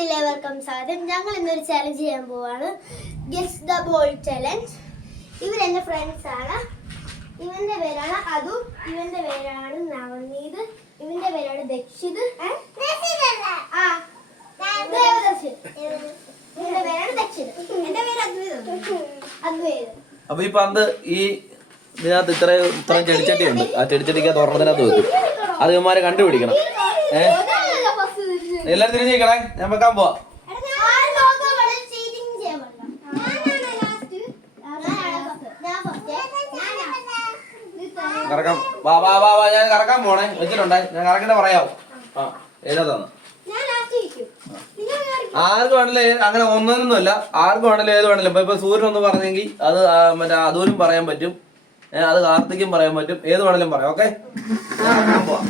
എല്ലാവർക്കും സ്വാഗതം. ഞങ്ങൾ ഇന്നൊരു ചാലഞ്ച് ചെയ്യാൻ പോവാണ്. Guess the ball challenge. ഇവരെന്റെ ഫ്രണ്ട്സ് ആണ്. ഇവന്റെ പേരാണ് അതു, ഇവന്റെ പേരാണ് നവനീത്, ഇവന്റെ പേരാണ് ദക്ഷിത്, ഇവന്റെ പേരാണ് ദക്ഷിത്, എന്റെ പേര് അദ്വൈത്. അപ്പൊ ഈ പന്ത് ഈ ഇതിനകത്ത് ഇത്രയും ചെടിച്ചട്ടിയുണ്ട്. ആ ചെടിച്ചട്ടിക്ക് തുറന്നതിനകത്ത് വെക്കും. അത് ഇവന്മാരെ കണ്ടുപിടിക്കണം. എല്ലാരും തിരിഞ്ഞിരിക്കണേ, ഞാൻ വെക്കാൻ പോവാ. കറക്കാം. വാ വാ വാ വാ, ഞാൻ കറക്കാൻ പോണേ. വെച്ചിട്ടുണ്ടേ, ഞാൻ കറക്കിട്ട് പറയാവും. ആ ഏതാന്ന് ആർക്ക് വേണേലും അങ്ങനെ ഒന്നൊന്നുമല്ല, ആർക്ക് വേണേലും ഏത് വേണേലും. ഇപ്പൊ സൂര്യൻ ഒന്ന് പറഞ്ഞെങ്കിൽ അത് മറ്റേ അതുപോലും പറയാൻ പറ്റും, അത് കാർത്തിക്കും പറയാൻ പറ്റും, ഏത് വേണേലും പറയാം. ഓക്കെ, ഞാൻ പോവാം.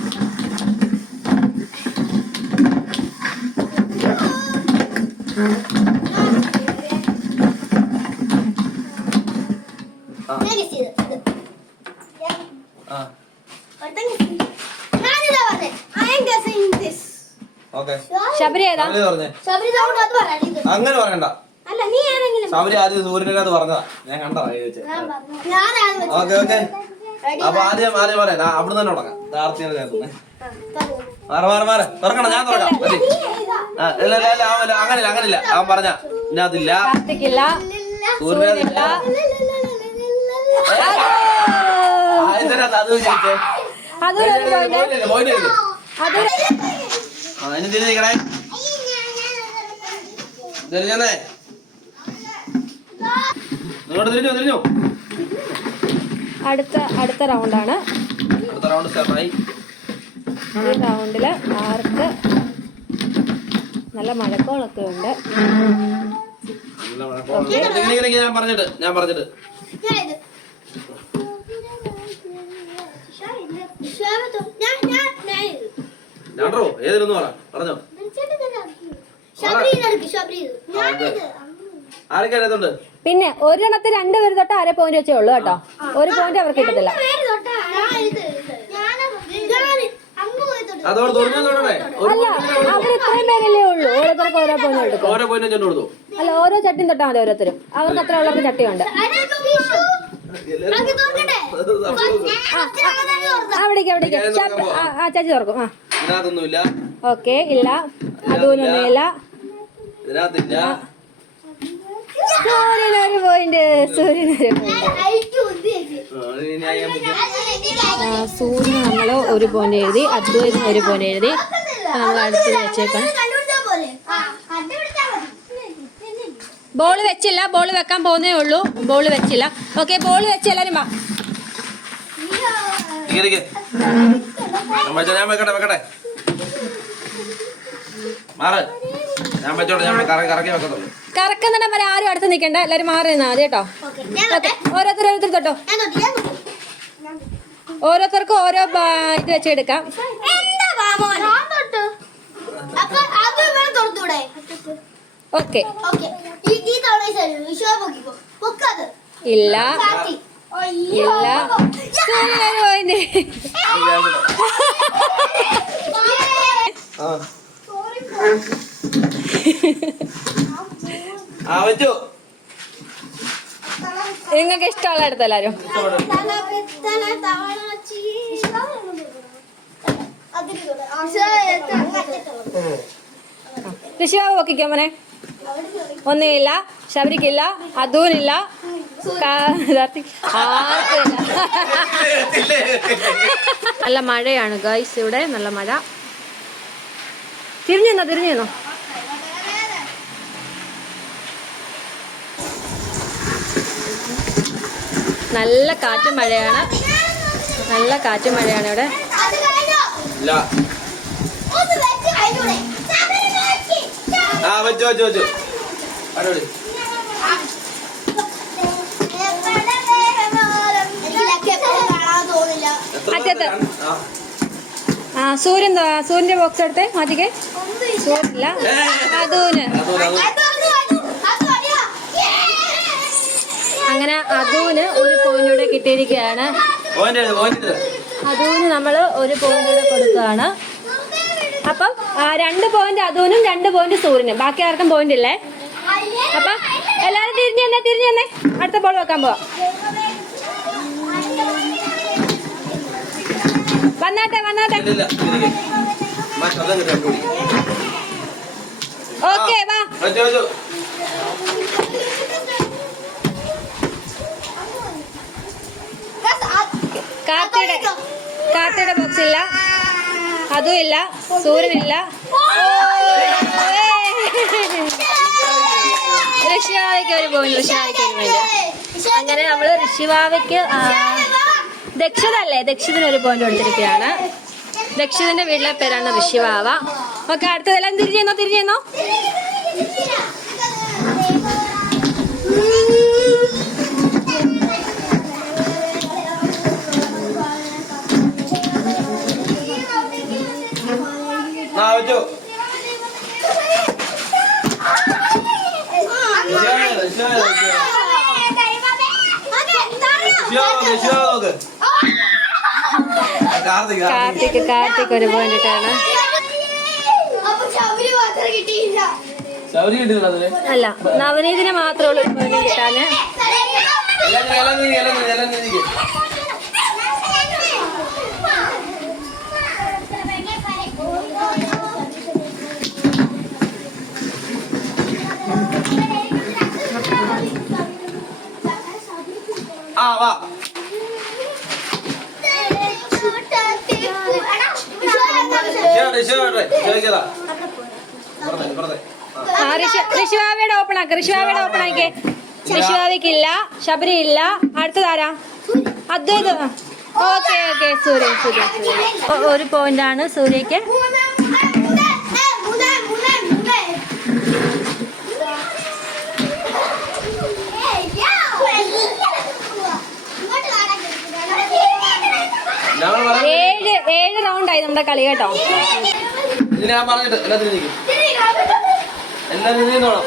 അങ്ങനെ പറയണ്ട. ശബരി ആദ്യം സൂര്യനകത്ത് പറഞ്ഞതാ, ഞാൻ കണ്ടതാ ചോദിച്ചത്. ഓക്കെ ഓക്കെ, അപ്പൊ ആദ്യം പറയാം. അവിടെ തന്നെ തുടങ്ങാം. മാറി തുറക്കണം, ഞാൻ തുറക്കാം. അങ്ങനില്ല അവൻ പറഞ്ഞ ഇതിനകത്തില്ല. സൂര്യനകത്തില്ല. അത് ചോദിച്ചേ അതിന് തിരിഞ്ഞിരിക്കണേ. തിരിഞ്ഞേ, നിങ്ങളോട് തിരിഞ്ഞു. അടുത്ത റൗണ്ടാണ്. അടുത്ത റൗണ്ട് സ്റ്റാർട്ടായി. ഈ റൗണ്ടില് ആർക്ക് നല്ല മഴക്കോളൊക്കെ ഉണ്ട്. ഞാൻ പറഞ്ഞിട്ട് ഞാനോ ഏതിലൊന്ന് പറഞ്ഞോ. ആരൊക്കെ അറിയത്തുണ്ട്? പിന്നെ ഒരെണ്ണത്തിൽ 2 പേര് തൊട്ട് 1/2 പോയിന്റ് വെച്ചേ ഉള്ളൂ കേട്ടോ. 1 പോയിന്റ് അവർക്ക് കിട്ടത്തില്ല. അതോട് അല്ല, അവർ ഇത്രയും പേരല്ലേ ഉള്ളൂ. ഓരോരുത്തർക്ക് ഓരോ പോയിന്റ് എടുക്കും. അല്ല, ഓരോ ചട്ടിയും തൊട്ടാൽ മതി ഓരോരുത്തരും. അവർക്ക് അത്ര ഉള്ളവർക്ക് ചട്ടിയുണ്ട്. അവിടേക്ക് ആ ചേച്ചി തുറക്കും. ഓക്കെ, ഇല്ല, അതൊന്നുമില്ല. സൂര്യനൊരു പോയിന്റ്. സൂര്യന് നമ്മള് 1 പോയിന്റ് എഴുതി, അദ്വൈതിന് 1 പോയിന്റ് എഴുതി. നമ്മൾ അടുത്ത് വെച്ചേക്കണം. ബോള് വെച്ചില്ല, ബോള് വെക്കാൻ പോകുന്നേ ഉള്ളൂ. ബോള് വെച്ചില്ല. ഓക്കെ, ബോള് വെച്ച് എല്ലാരും വാ. ഞാൻ വെക്കട്ടെ. കറക്കുന്നിടം വരെ ആരും അടുത്ത് നിൽക്കണ്ട. എല്ലാരും മാറി നിന്നാ മതി കേട്ടോ. ഓരോരുത്തർ തൊട്ടോ. ഓരോരുത്തർക്കും ഓരോ ഇത് വെച്ചെടുക്കാം. ഓക്കെ, ഇല്ല നിങ്ങൾക്ക് ഇഷ്ടമുള്ള അടുത്ത് എല്ലാരും ഋഷിബാബു നോക്കിക്കോ മോനെ. ഒന്നുമില്ല, ശബരിക്കില്ല, അതൂനില്ല, നല്ല മഴയാണ് ഗൈസ്. ഇവിടെ നല്ല മഴ. തിരിഞ്ഞോ. നല്ല കാറ്റും മഴയാണ്. ഇവിടെ. സൂര്യന്റെ ബോക്സ് എടുത്ത് മാറ്റിക്കേ. സൂര്യല്ല, അതൂന്. അങ്ങനെ അതൂന് 1 പോയിന്റ് കൂടെ കിട്ടിയിരിക്കുകയാണ്. അതൂന് നമ്മൾ 1 പോയിന്റ് കൂടെ കൊടുക്കുകയാണ്. അപ്പം 2 പോയിന്റ് അതുവിനും 2 പോയിന്റ് സൂര്യനും. ബാക്കി ആർക്കും പോയിന്റ് ഇല്ലേ? അപ്പം എല്ലാരും തിരിഞ്ഞു തന്നെ അടുത്ത ബോൾ വെക്കാൻ പോവാം. വന്നാട്ടെ. ഓക്കെ വാ. കാർത്തിയുടെ ബോക്സ് ഇല്ല, അതും ഇല്ല, സൂര്യനില്ല. ഋഷിവാവയ്ക്ക് ഒരു പോയിന്റ്. അങ്ങനെ നമ്മള് ഋഷിവാവയ്ക്ക് ദക്ഷിണ ഒരു പോയിന്റ് കൊടുത്തിരിക്കുകയാണ്. ദക്ഷിണന്റെ വീട്ടിലെ പേരാണ് ഋഷിവാവ. ഓക്കെ, അടുത്തതെല്ലാം തിരിഞ്ഞോ. കാർത്തിക് ഒരു പോയിന്റാണ്. അല്ല, നവനീതിന് മാത്രമുള്ള ഒരു പോയിന്റ് കിട്ടാന്. ഋഷിവാവയുടെ ഓപ്പൺ ആക്കി. ഋഷിവാവയ്ക്കില്ല, ശബരി ഇല്ല. അടുത്തതാരാ? അദ്വൈത്. ഓക്കെ, സൂര്യൻ. ഒരു പോയിന്റ് ആണ് സൂര്യക്ക്. ഏഴ് റൗണ്ടായി നമ്മുടെ കളി കേട്ടോ. ഞാൻ പറഞ്ഞിട്ട് എല്ലാവരും നീന്നോണം.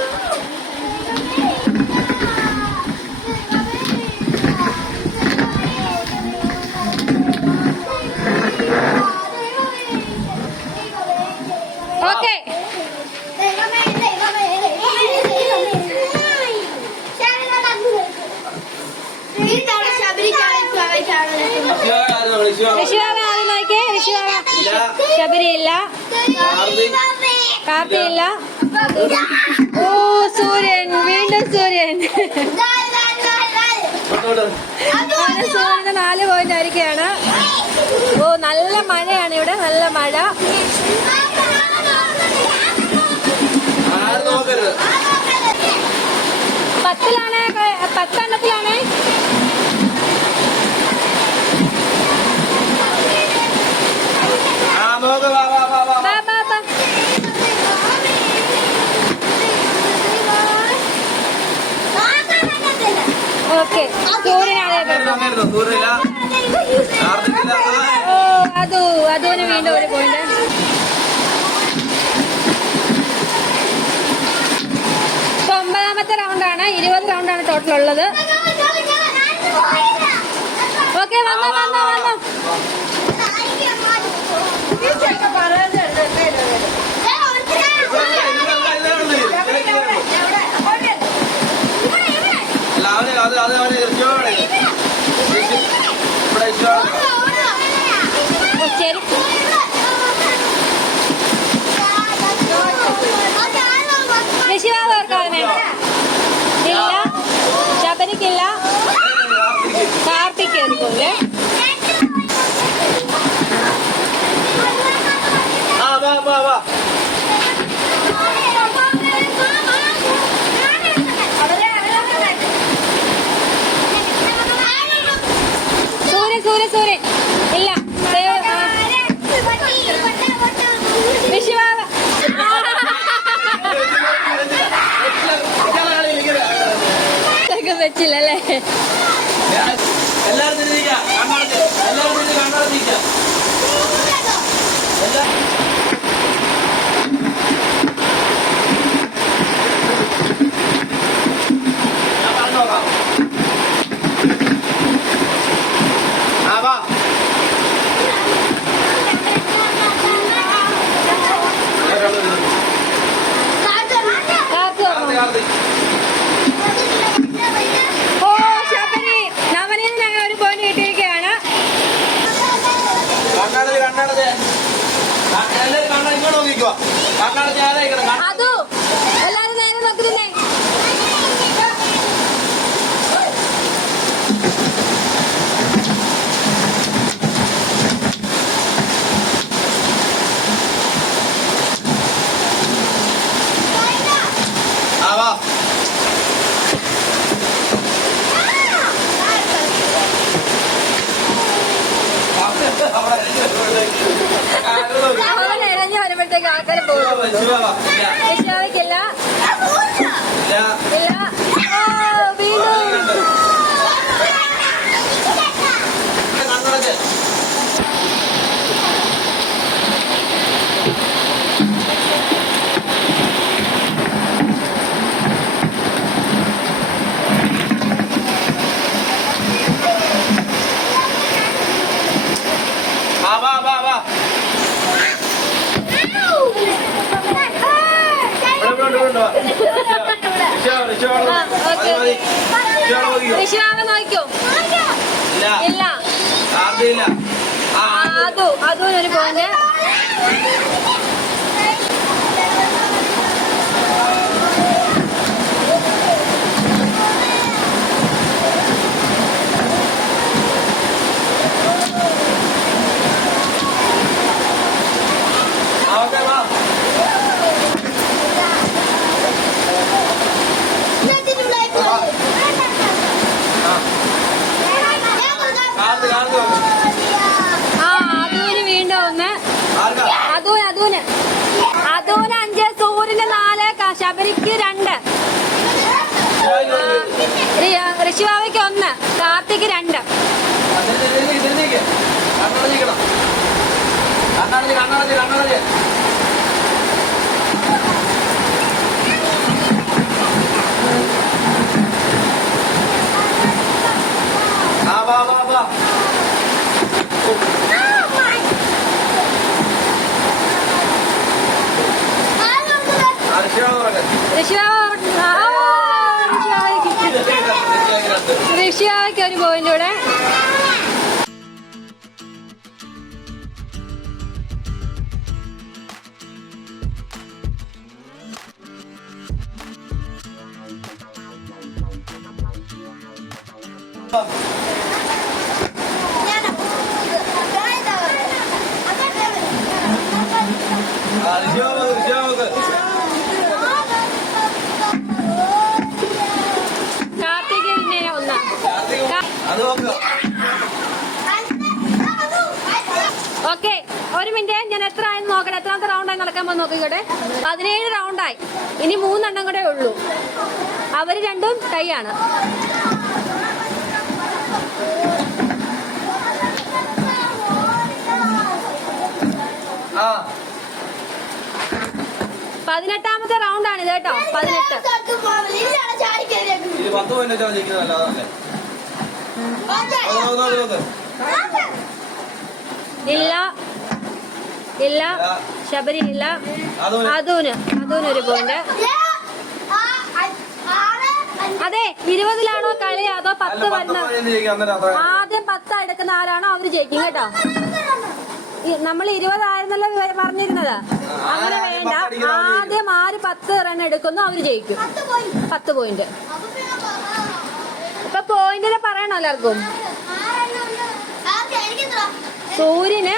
ഓക്കെ, ഋഷിവാവ ആദ്യം നോക്കിയേ. ശബരി ഇല്ല, കാർത്തി ഇല്ല. ഓ, സൂര്യൻ, വീണ്ടും സൂര്യൻ. സൂര്യന് 4 പോയിന്റ് ആയിരിക്കുകയാണ്. ഓ, നല്ല മഴയാണ് ഇവിടെ, നല്ല മഴ. 10 എണ്ണത്തിലാണ്. ഓക്കെ, അതുവിന് വീണ്ടും ഒരു പോയിന്റ്. ഇപ്പൊ 9ാമത്തെ റൗണ്ടാണ്. 20 റൗണ്ടാണ് ടോട്ടൽ ഉള്ളത്. ഓക്കെ, വന്നോ. ശരി, ഋഷിവാവ ഓർക്കാവിനെ ഇല്ല, ശബരിക്കില്ല, കാർത്തിക് എടുക്കൂല്ലേ. സൂര്യൻ ഇല്ല. ഋഷിവാവ വെച്ചില്ലല്ലേ. കണ്ണടച്ച് ആരായിക്കണം? അതോ എല്ലാരും നേരെ നോക്കുന്നേ. വാ അവൻ ഇഴഞ്ഞു വരുമ്പോഴത്തേക്ക് ആൾക്കാർ പോകും. ഋഷിവാവയ്ക്കില്ല ഇല്ല. വീണ്ടും ഋഷിവാവ നോക്കൂ. ഇല്ല. അതും ഒരു പോയിന്റ്. അതൂന് വീണ്ടും ഒന്ന്. അതൂന് 5, സൂര്യന് 4, ശബരിക്ക് 2, ഋഷിവാവയ്ക്ക് 1, കാർത്തിക്ക് 2. ഋഷിവാവയ്ക്ക് ഒരു പോയിന്റ് കൂടെ. കാർത്തിക് 1. ഓക്കെ, ഒരു മിനിറ്റ്, ഞാൻ എത്ര ആയെന്ന് നോക്കട്ടെ. എത്രാമത്തെ റൗണ്ടായി നടക്കാൻ പോകുന്ന നോക്കിക്കോട്ടെ. 17 റൗണ്ടായി. ഇനി 3 എണ്ണം കൂടെ ഉള്ളൂ. അവര് രണ്ടും കൈയാണ്. ആ 18ാമത്തെ റൗണ്ടാണ് ഇത് കേട്ടോ. 18. ഇത് 10 പോയിന്റ് വെച്ചാൽ ജയിക്കുന്നതല്ലേ? ഇല്ല. ശബരി ഇല്ല. അതൂന് ഒരു പോയിന്റ്. അതെ, 20ലാണോ കളി അതോ 10 വരുന്ന? ആദ്യം 10 എടുക്കുന്ന ആരാണോ അവര് ജയിക്കും കേട്ടോ. നമ്മൾ 20 ആയിരുന്നല്ലോ പറഞ്ഞിരുന്നത്. അങ്ങനെ വേണ്ട. ആദ്യം ആര് 10 റൺ എടുക്കുന്നു അവര് ജയിക്കും. 10 പോയിന്റ്. ഇപ്പൊ പോയിന്റിനെ പറയണോ എല്ലാവർക്കും? സൂര്യന്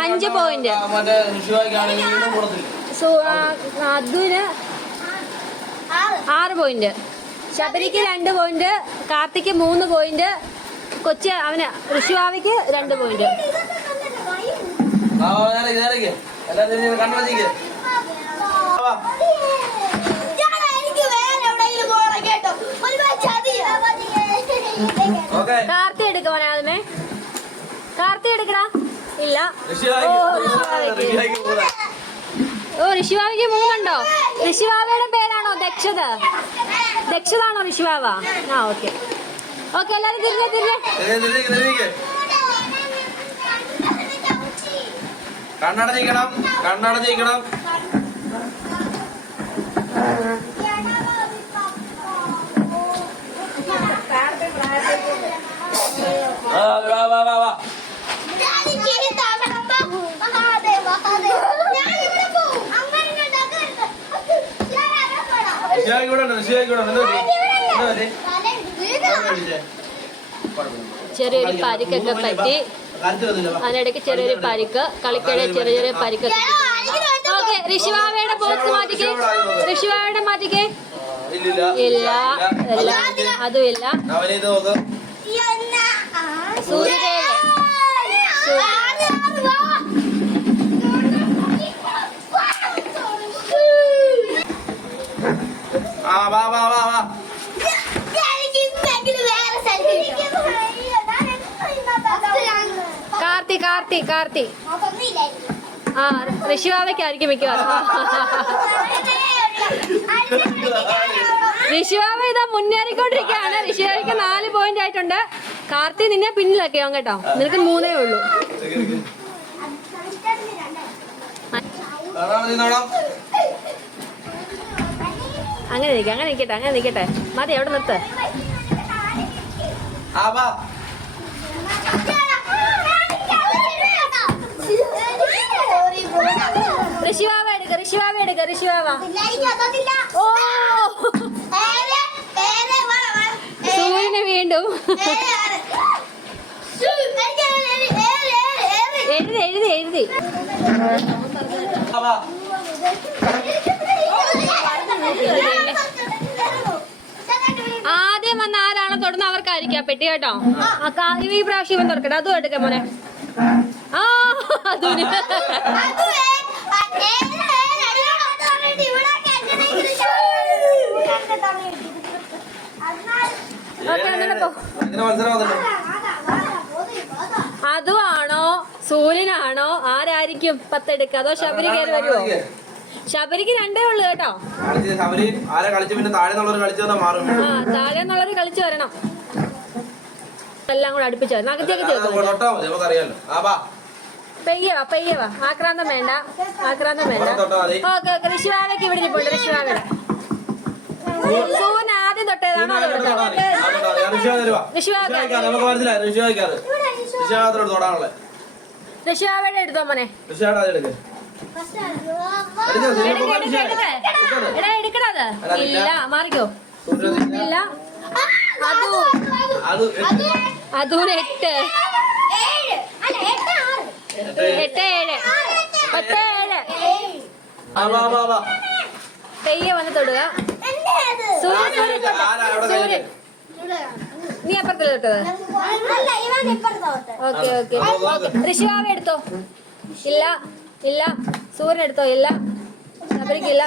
5 പോയിന്റ്. അതുന് 6 പോയിന്റ്. ശബരിക്ക് 2 പോയിന്റ്. കാർത്തിക്ക് 3 പോയിന്റ്. കൊച്ച് അവന് ഋഷിവാവയ്ക്ക് 2 പോയിന്റ്. കാർത്തി എടുക്കുവാൻ ആദ്യമേ. കാർത്തി എടുക്കടാ. ഇല്ല. ഓ, ഋഷിവാവയ്ക്ക് 3 ഉണ്ടോ? ഋഷിവാവയുടെ പേരാണോ ദക്ഷത? ദക്ഷതാണോ ഋഷിവാവ? ആ, ഓക്കെ. എല്ലാരും തിരിഞ്ഞേ. കണ്ണടച്ചിരിക്കണം. വാ ചെറിയൊരു പരിക്കൊക്കെ പറ്റി. അതിനിടയ്ക്ക് ചെറിയൊരു പരിക്ക്, കളിക്കിടെ ചെറിയ ചെറിയ പരിക്കൊക്കെ. Okay, ഋഷിവാവയുടെ box മാറ്റിക്കേ. ഋഷിവാവയുടെ മാറ്റിക്കേ. ഇല്ല, അതും ഇല്ല. സൂര്യദേവൻ കാർത്തി. ആ, ഋഷിവാവയ്ക്കായിരിക്കും മിക്കവാറും. ഋഷിവാവ ഇതാ മുന്നേറിക്കൊണ്ടിരിക്കുകയാണ്. ഋഷിവാവയ്ക്ക് 4 പോയിന്റ് ആയിട്ടുണ്ട്. കാർത്തി നിന്നെ പിന്നിലൊക്കെയോ കേട്ടോ, നിനക്ക് 3 ഉള്ളൂ. അങ്ങനെ നിക്കട്ടെ. മതി, അവിടെ നിർത്ത്. ഋഷിവാവ എടുക്ക. ഓ, സൂര്യന് വീണ്ടും എഴുതി. ആദ്യം വന്ന ആരാണോ തൊടുന്ന അവർക്കായിരിക്കും പെട്ടി കേട്ടോ. ഈ പ്രാവശ്യം ഇവൻ തുറക്കട്ടെ. അതും എടുക്കാം മോനെ. ആ, അതുന് അതുമാണോ സൂര്യനാണോ ആരായിരിക്കും 10 എടുക്കുക? അതോ ശബരി കയറി വരുമോ? ശബരിക്ക് 2 ഉള്ളു കേട്ടോ. താഴെ എന്നുള്ളവര് കളിച്ചു വരണം. എല്ലാം കൂടെ അടുപ്പിച്ചു വരണം. അകത്തേക്ക് പെയ്യവാ. ആക്രാന്തം വേണ്ട. ഓക്കെ. ഋഷിവാവയ്ക്ക് ഇവിടെ ഇരിപ്പുണ്ട്. ഋഷിവാവയുടെ സൂര്യൻ ആദ്യം തൊട്ടേതാണോ? ഋഷിവാവയുടെ എടുത്തോ മോനെ. എടുക്കണത് ഇല്ല, മാറിക്കോ. ഇല്ല, അതും 8 പെയ്യ വന്ന് തൊടുക. സൂര്യൻ നീ അപ്പുറത്തല്ലേ തൊട്ടത്? ഓക്കെ. ഋഷിവാവ എടുത്തോ. ഇല്ല. സൂര്യൻ എടുത്തോ. ഇല്ല. ശബരിക്കില്ല.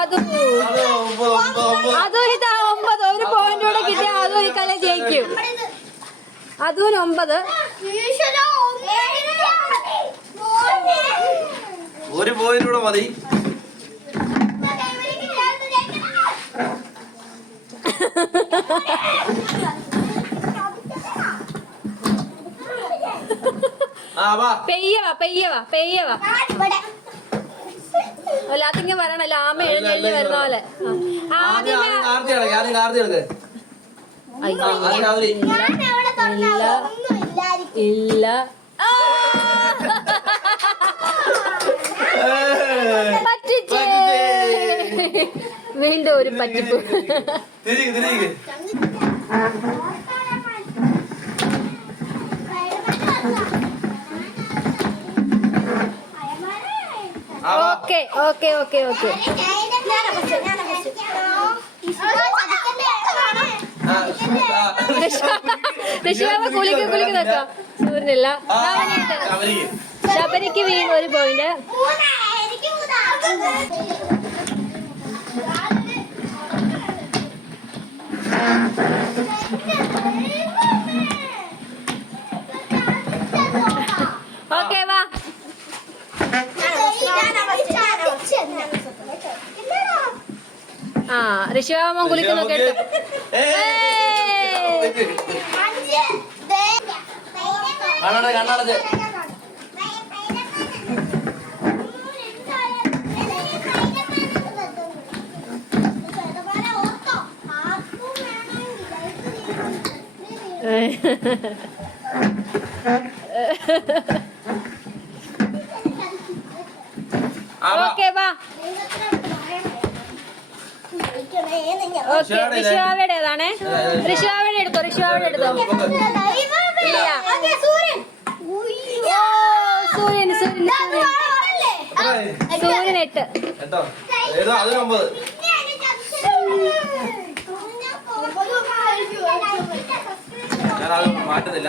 അതും ഇതാ 9. ഒരു പോയിന്റ് കൂടെ കിട്ടിയ അതും ഈ കളി ജയിക്കും. അതും 9. ഒരു പോയിന്റ് കൂടെ മതി. പെയ്യവാ. അല്ലാത്തിങ്ങ വരണല്ലോ. ആമ എഴുന്നേറ്റ് വരുന്ന പോലെ. ഇല്ല. പറ്റിച്ചേ. വീണ്ടും ഒരു പറ്റിപ്പ്. ഓക്കെ. ഋഷിവാവ കുളിക്ക് നോക്കാം. സൂര്യനില്ല. ശബരിക്ക് വീണ്ടും 1 പോയിന്റ്. ഓക്കെ, വാ. ആ, ഋഷിവാമ കുളിക്കുന്നു കേട്ടോ. ഓക്കെ, വാ. ഓക്കെ ഋഷുവാവയുടെ ഏതാണേ? ഋഷുവാവയുടെ എടുത്തോ, ഋഷുവാവയുടെ എടുത്തോ. ഇല്ല. ഓ, സൂര്യൻ സൂര്യൻ സൂര്യൻ 8. കേട്ടോ ഏതോ അതിന് 9. ഞാനത് മാറ്റുന്നില്ല.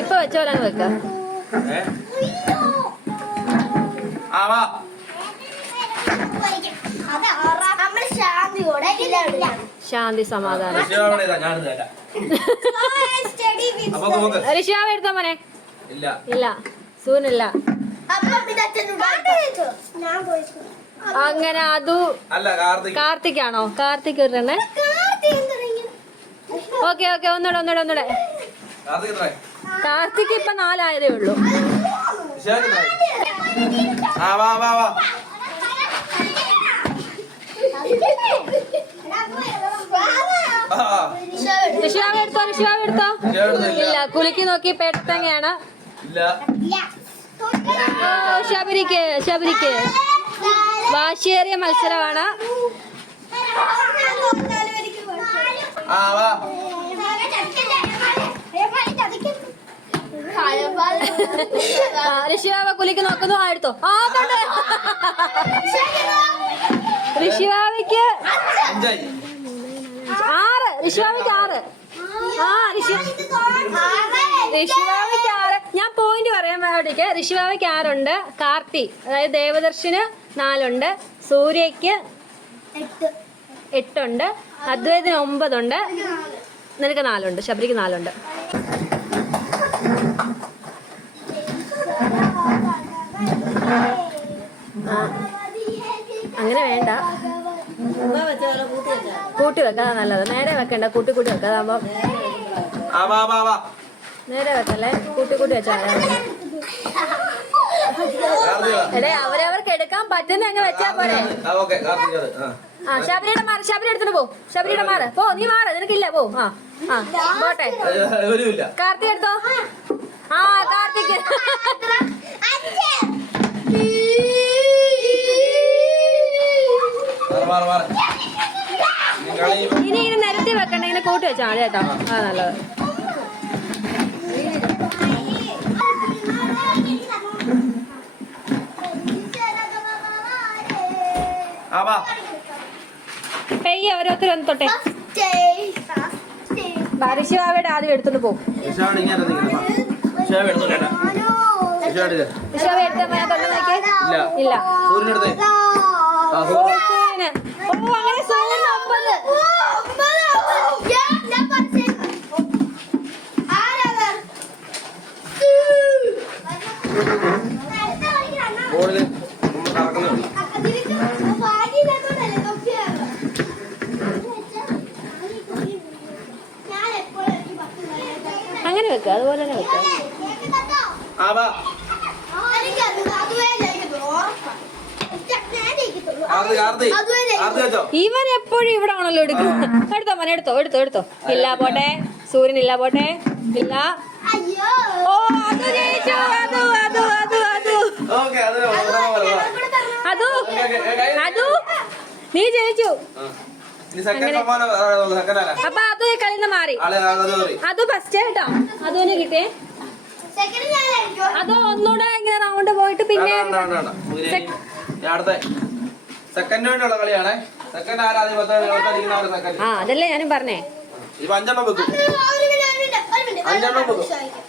ഇപ്പൊ വെച്ചോലാണ് വെക്കാം. ആ വാ ശാന്തി സമാധാനം. ഋഷാവ് എടുത്തോ മോനെ. ഇല്ല സൂര്യനില്ല. അങ്ങനെ അതു കാർത്തിക്കാണോ? കാർത്തിക് ഇടണേ. ഓക്കെ ഓക്കെ ഒന്നൂടെ. കാർത്തിക് ഇപ്പൊ 4 ആയതേ ഉള്ളൂ. ഋഷാവ് എടുത്തോ. ഇല്ല കുലുക്കി നോക്കി പെട്ടങ്ങയാണ്. ശബരിക്ക് വാശിയേറിയ മത്സരമാണ്. ഋഷിവാവ കുലിക്ക് നോക്കുന്നു. എടുത്തോ. ഋഷിവാവയ്ക്ക് 6. ഋഷിവാവയ്ക്ക് 6. ഋഷിവാവയ്ക്ക് 6. ഞാൻ പോയിന്റ് പറയാൻ വേണ്ടിക്ക്. ഋഷിവാവയ്ക്ക് 6 ഉണ്ട്. കാർത്തി അതായത് ദേവദർശന് 4 ഉണ്ട്. സൂര്യക്ക് 8 ഉണ്ട്. അദ്വൈതിന് 9 ഉണ്ട്. നിനക്ക് 4 ഉണ്ട്. ശബരിക്ക് 4 ഉണ്ട്. അങ്ങനെ വേണ്ട, കൂട്ടി വെക്കാ നല്ലത്. നേരെ വെക്കണ്ട, കൂട്ടി വെക്കാം. അതാകുമ്പോ നേരെ വെക്കല്ലേ, കൂട്ടി വെച്ചാൽ എടേ അവരവർക്ക് എടുക്കാൻ പറ്റുന്ന അങ്ങ് വെച്ചാ പോരെ. ശബരിയുടെ മാറ്, ശബരി എടുത്തിട്ട് പോ. ശബരിയുടെ മാറ് പോ. നീ മാറ്, നിനക്കില്ല പോ. പോട്ടെ. കാർത്തിക് എടുത്തോ. കാർത്തിക് ഇനി ഇങ്ങനെ നിരത്തി വെക്കണ്ട, ഇങ്ങനെ കൂട്ടി വെച്ചാൽ മതി കേട്ടോ. നല്ലത്. പെയ്യ ഓരോരുത്തരൊന്ന് തൊട്ടെ. ഋഷിവാവയുടെ ആദ്യം എടുത്തോണ്ട് പോകും. ഇല്ല. അങ്ങനെ സൂര്യന് 9. അങ്ങനെ വെക്കുക, അതുപോലെ തന്നെ വെക്കുക. ഇവൻ എപ്പോഴും ഇവിടെ ആണല്ലോ എടുക്കുന്നത്. എടുത്തോ മോനെ, എടുത്തോ. ഇല്ല പോട്ടെ. സൂര്യൻ ഇല്ല പോട്ടെ. ഇല്ല. ഓ അത് ജയിച്ചു. അത് നീ ജയിച്ചു. അപ്പൊ അത് കളിന്ന് മാറി. അത് ഫസ്റ്റ് കേട്ടോ. അതുവിന് കിട്ടിയേ. അത് ഒന്നുകൂടെ ഇങ്ങനെ റൗണ്ട് പോയിട്ട് പിന്നെ അതല്ലേ ഞാനും പറഞ്ഞേ.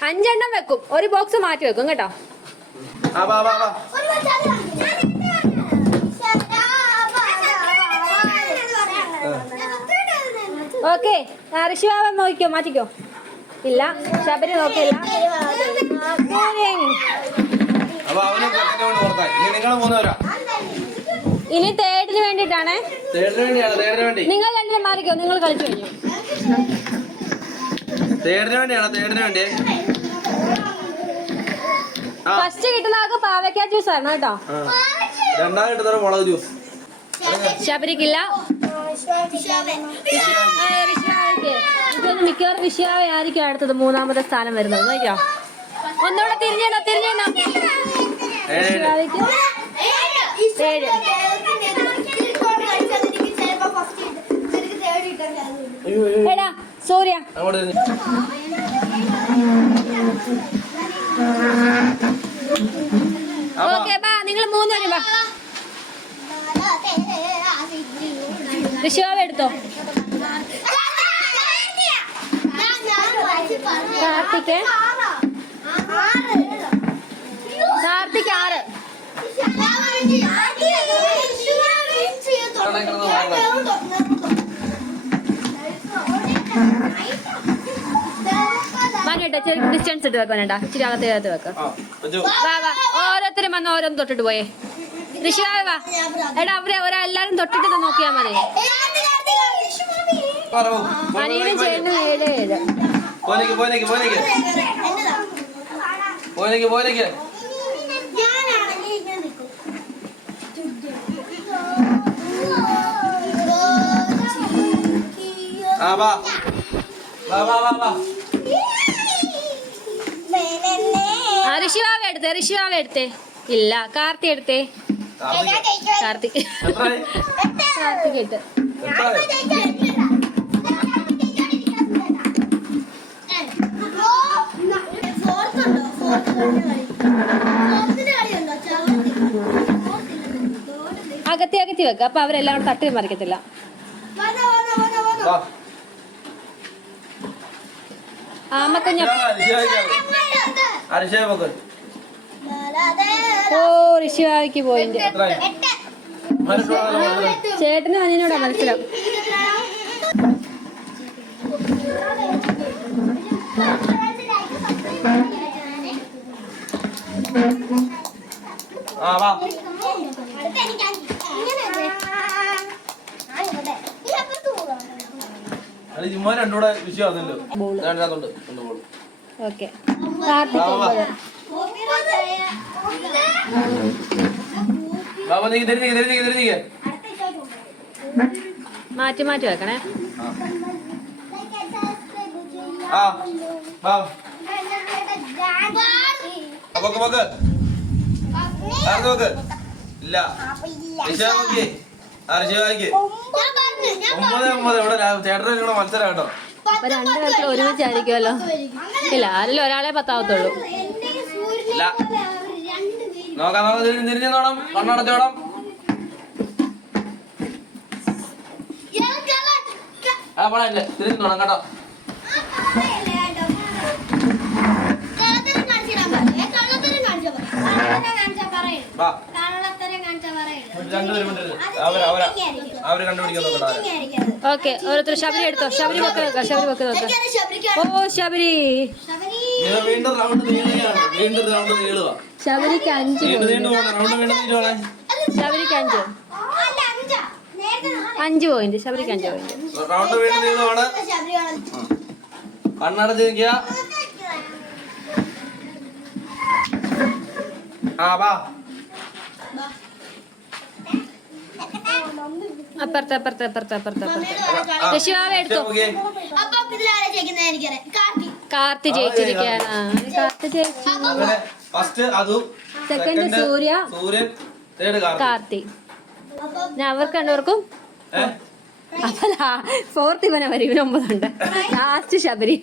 5 വെക്കും. ഒരു ബോക്സ് മാറ്റി വെക്കും കേട്ടോ. ഓക്കെ. ഋഷിവാവൻ നോക്കിക്കോ, മാറ്റിക്കോ. ഇല്ല. ശബരി നോക്കില്ല. ഇനി തേർഡിന് വേണ്ടിട്ടാണ്. നിങ്ങൾ രണ്ടും മാറിക്കോ. നിങ്ങൾ കളിച്ചു കഴിഞ്ഞു. ഫസ്റ്റ് കിട്ടുന്ന ആൾക്ക് പാവയ്ക്ക ജ്യൂസ് ആണ് കേട്ടോ. മുളക് ജ്യൂസ്. ശബരിക്കില്ല. മിക്കവാറും ഋഷിവാവ ആയിരിക്കും അടുത്തത് 3ാമത്തെ സ്ഥാനം വരുന്നത്. നോക്കിയോ. ഒന്നുകൂടെ തിരിഞ്ഞോ. ഋഷിവാവയ്ക്ക് 7. എടാ സൂര്യ അങ്ങോട്ട് തിരിഞ്ഞ്. ഓക്കെ ബാ നിങ്ങൾ മൂന്നുപേരും ബാ. ഋഷിവാവ് എടുത്തോ. കാർത്തിക് 6. മനുട്ടോ ചെറിയ ഡിസ്റ്റൻസ് ഇട്ട് വെക്കാനേട്ടാ, ഇച്ചിരി അകത്ത് വെക്കാം. ആ, വെച്ചു. വാ വാ ഓരോരുത്തരും വന്ന് ഓരോന്ന് തൊട്ടിട്ട് പോയേ. ഋഷിവാവ് വാ. എടാ അവരെ എല്ലാരും തൊട്ടിട്ട് നോക്കിയാ മതി. പറവൂ. അനിയനും ചേട്ടനും 7. പോലേക്ക് പോലേക്ക് പോലേക്ക് പോലേക്ക് പോലേക്ക്. ആ വാ വാ വാ വാ വാ. ഋഷിവാവ് എടുത്തേ. ഇല്ല കാർത്തി എടുത്തേ. കാർത്തിക് എത്രയായി? കാർത്തിക് ഇട്ട്. എത്രയായി? അകത്തി വെക്ക, അപ്പൊ അവരെല്ലാം കൂടെ തട്ടി മറിക്കത്തില്ല. വാ. ആമക്കുഞ്ഞ അരിശയ പൊക്ക്. ഓ ഋഷിവാവിക്ക് പോയിന്റ്. എത്രയായി? ചേട്ടനും അനിയനോടാ മത്സരം. ആ വാ. അത് ചുമ്മാ രണ്ടൂടെ വിഷയമാണല്ലോ. രണ്ടാമതുണ്ട് ബോൾ. ഓക്കെ കാർത്തിക് 9. ബാബ നീ തിരിഞ്ഞിക്ക്. മാറ്റി വെക്കണേ. ആ വാ. പൊക്ക് പൊക്ക്. ആർക്ക് പൊക്ക്? ഇല്ല. ഋഷിവാ നോക്കി. ആ ഋഷിവാക്ക് 9 ഇവിടെ ചേട്ടനെ കൂടെ മത്സരം കേട്ടോ. അപ്പൊ രണ്ടുപേർക്കും ഒരുമിച്ചായിരിക്കുമല്ലോ. ഇല്ല ആരെങ്കിലും ഒരാളെ 10 ആവത്തുള്ളൂ. ഇല്ല നോക്കാം നോക്കാം. തിരിഞ്ഞു നോണം. കണ്ണടച്ചോണം. ആ പടല്ലേ തിരിഞ്ഞു നോണം കേട്ടോ. വാ. രണ്ടുപേരും അവര് കണ്ടുപിടിക്കാൻ നോക്കട്ടെ. ഓക്കെ ഓരോരുത്തർ ശബരി എടുത്തോ. ശബരി വെക്ക് നോക്കാം. ഓ ശബരി. ഇത് വീണ്ടും റൗണ്ട് നീളുകയാണ്. ശബരിക്ക് 5 വീണ്ടും നീണ്ടു പോകണം. റൗണ്ട് വീണ്ടും നീണ്ടു പോകണേ. ശബരിക്ക് 5 പോയിന്റ്. ശബരിക്ക് 5 പോയിന്റ്. റൗണ്ട് വീണ്ടും നീളുവാണ്. കണ്ണടച്ച് നിൽക്കുക. ആ വാ. അപ്പുറത്ത് ഋഷിവാവ് എടുത്തോ. കാർത്തി ജയിച്ചിരിക്കുകയാണ്. കാർത്തി ജയിച്ചു. ഫസ്റ്റ് അതും സെക്കൻഡ് സൂര്യൻ തേർഡ് കാർത്തി. ഞാൻ അവർക്ക് രണ്ടുപേർക്കും അപ്പൊ 4th ഇവനെ വരും. ഇവന് 9 ഉണ്ട്. ലാസ്റ്റ് ശബരി.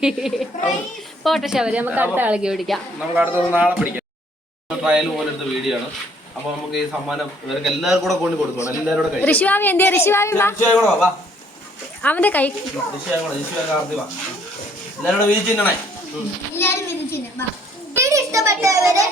പോട്ടെ ശബരി, നമുക്ക് അടുത്ത കളിക്ക് പിടിക്കാം. നമുക്ക് അടുത്തത് നാളെ പിടിക്കാം. ട്രയൽ പോലെ എടുത്ത വീഡിയോ ആണ്. അപ്പൊ നമുക്ക് ഈ സമ്മാനം ഇവർക്ക് എല്ലാവരും കൂടെ കൊണ്ട് കൊടുക്കണം. എല്ലാവരും കൂടെ കഴിക്കും. ഋഷിവാവി എന്തേ? ഋഷിവാവി വാ. അവന്റെ കൈ എല്ലാവരും കൂടെ വീഴ്ച ഇഷ്ടപ്പെട്ടവര്